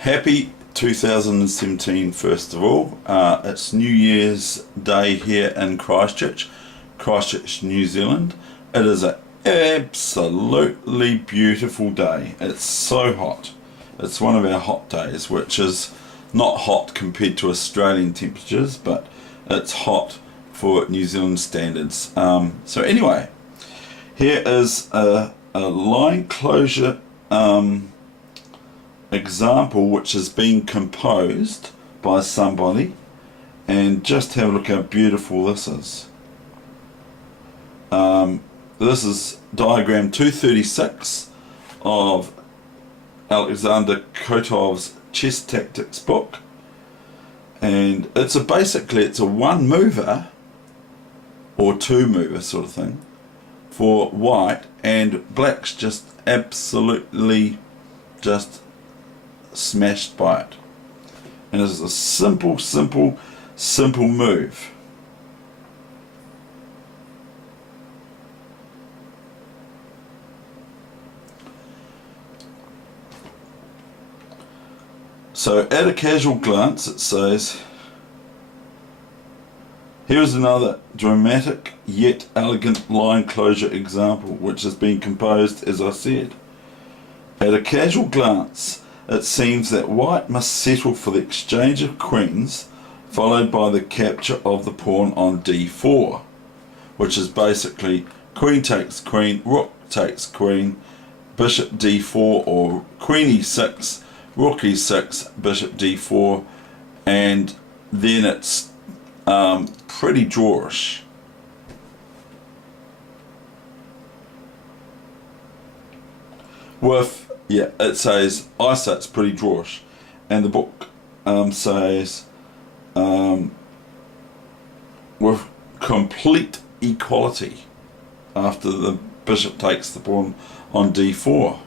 Happy 2017 first of all. It's New Year's Day here in Christchurch, New Zealand. It is an absolutely beautiful day. It's so hot. It's one of our hot days, which is not hot compared to Australian temperatures, but it's hot for New Zealand standards. So anyway, here is a line closure example which has been composed by somebody, and just have a look how beautiful this is. This is diagram 236 of Alexander Kotov's chess tactics book, and it's a one mover or two mover sort of thing for white, and black's just absolutely just smashed by it. And it's a simple move. So at a casual glance it says, here's another dramatic yet elegant line closure example which has been composed as I said. At a casual glance it seems that white must settle for the exchange of queens followed by the capture of the pawn on d4, which is basically queen takes queen, rook takes queen, bishop d4, or queen e6, rook e6, bishop d4, and then it's pretty drawish. It says, I say it's pretty drawish, and the book says with complete equality after the bishop takes the pawn on d4.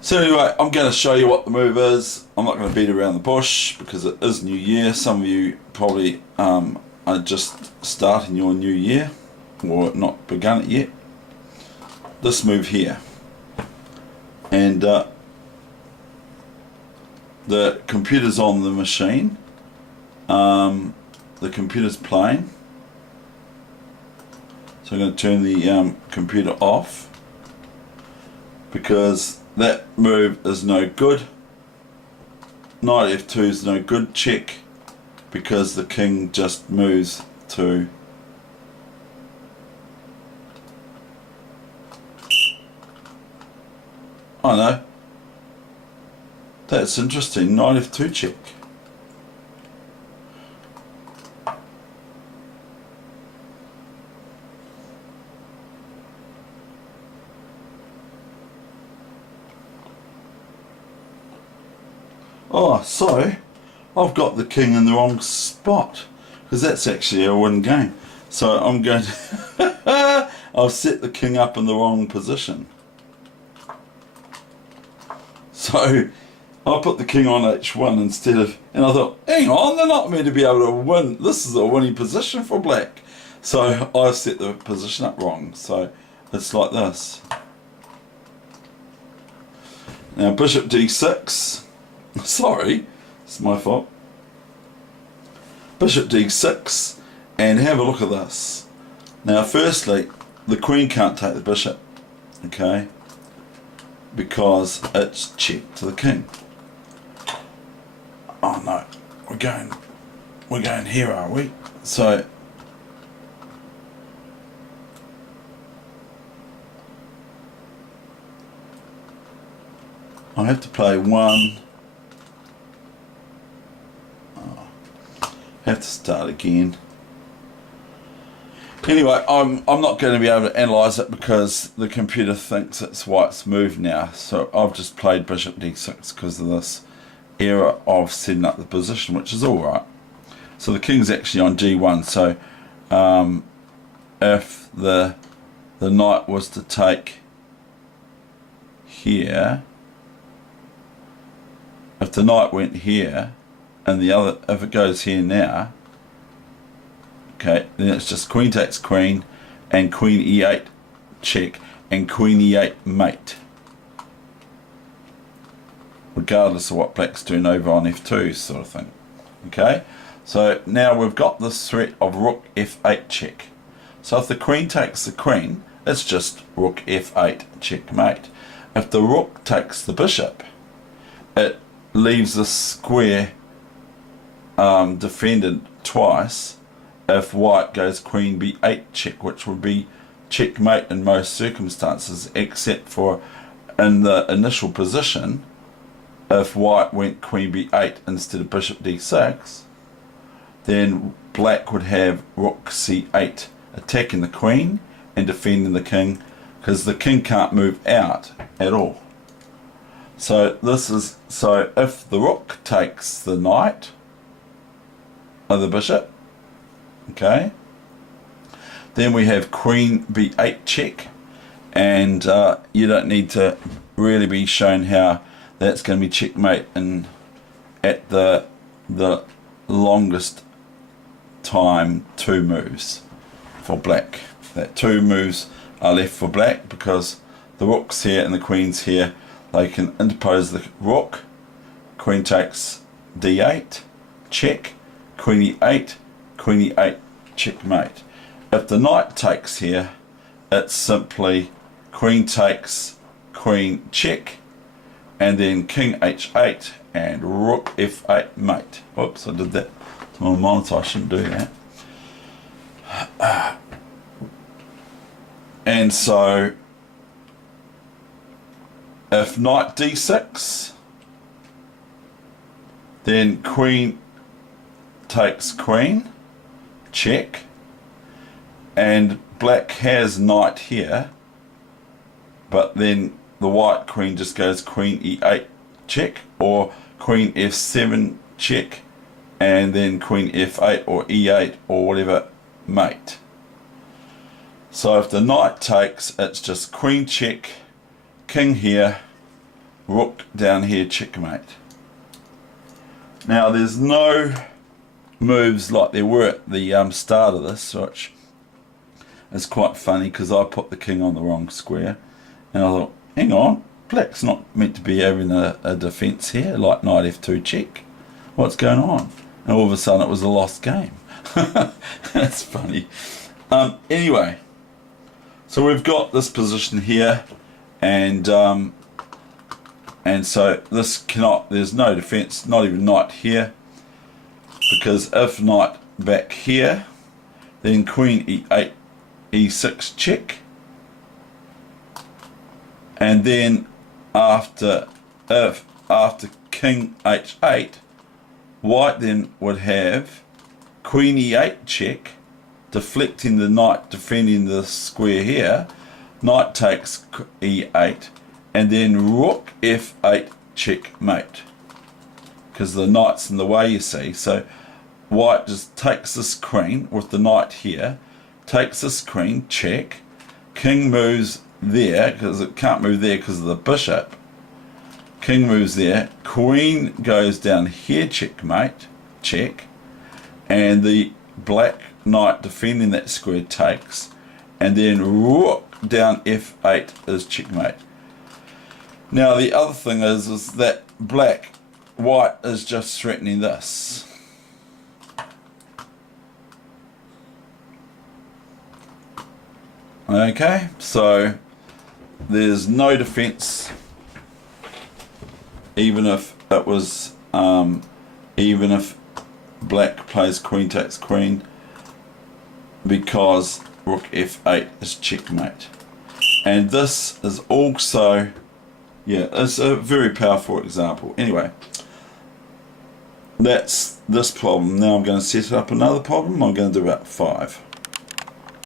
So anyway, I'm going to show you what the move is. I'm not going to beat around the bush because it is New Year. Some of you probably are just starting your new year or not begun it yet. This move here, and the computer's on the machine, the computer's playing, so I'm going to turn the computer off because that move is no good. Knight f2 is no good, check, because the king just moves to I know. That's interesting. Knight f2 check. Oh, so I've got the king in the wrong spot because that's actually a win game. So I'm going to I've set the king up in the wrong position. So I put the king on h1 instead of, and I thought, hang on, they're not meant to be able to win. This is a winning position for black. So I set the position up wrong. So it's like this. Now bishop d6. Sorry, it's my fault. Bishop d6, and have a look at this. Now firstly, the queen can't take the bishop, okay, because it's check to the king. Oh no, we're going here, are we? So I have to play one. Have to start again. Anyway, I'm not going to be able to analyse it because the computer thinks it's white's move now. So I've just played bishop d6 because of this error of setting up the position, which is alright. So the king's actually on g1. So if the knight was to take here, if the knight went here, and the other, if it goes here now, okay, then it's just queen takes queen and queen e8 check, and queen e8 mate, regardless of what black's doing over on f2 sort of thing. Okay, so now we've got this threat of rook f8 check. So if the queen takes the queen, it's just rook f8 checkmate. If the rook takes the bishop, it leaves the square defended twice if white goes queen b8 check, which would be checkmate in most circumstances, except for in the initial position. If white went queen b8 instead of bishop d6, then black would have rook c8 attacking the queen and defending the king, because the king can't move out at all. So if the rook takes the knight or the bishop, okay, then we have queen b8 check, and you don't need to really be shown how that's going to be checkmate in at the longest time 2 moves for black. That 2 moves are left for black because the rook's here and the queen's here. They can interpose the rook, queen takes d8 check, queen e8 checkmate. If the knight takes here, it's simply queen takes queen check, and then king h8 and rook f8 mate. Oops, I did that to my monitor, I shouldn't do that. And so if knight d6, then queen takes queen check, and black has knight here, but then the white queen just goes queen e8 check, or queen f7 check, and then queen f8 or e8 or whatever mate. So if the knight takes, it's just queen check, king here, rook down here checkmate. Now there's no moves like there were at the start of this, which is quite funny because I put the king on the wrong square, and I thought, hang on, black's not meant to be having a defence here, like knight f2 check. What's going on? And all of a sudden it was a lost game. That's funny. Anyway, so we've got this position here, and so this cannot, there's no defence, not even knight here, because if knight back here, then queen e8 e6 check, and then after king h8, white then would have queen e8 check, deflecting the knight, defending the square here, knight takes e8, and then rook f8 checkmate, because the knight's in the way, you see. So white just takes this queen with the knight here, takes this queen check, king moves there because it can't move there because of the bishop, king moves there, queen goes down here checkmate check, and the black knight defending that square takes, and then rook down f8 is checkmate. Now the other thing is that white is just threatening this. Okay, so there's no defense, even if it was even if black plays queen takes queen, because rook f8 is checkmate. And this is also, yeah, it's a very powerful example. Anyway, that's this problem. Now I'm going to set up another problem. I'm going to do about 5.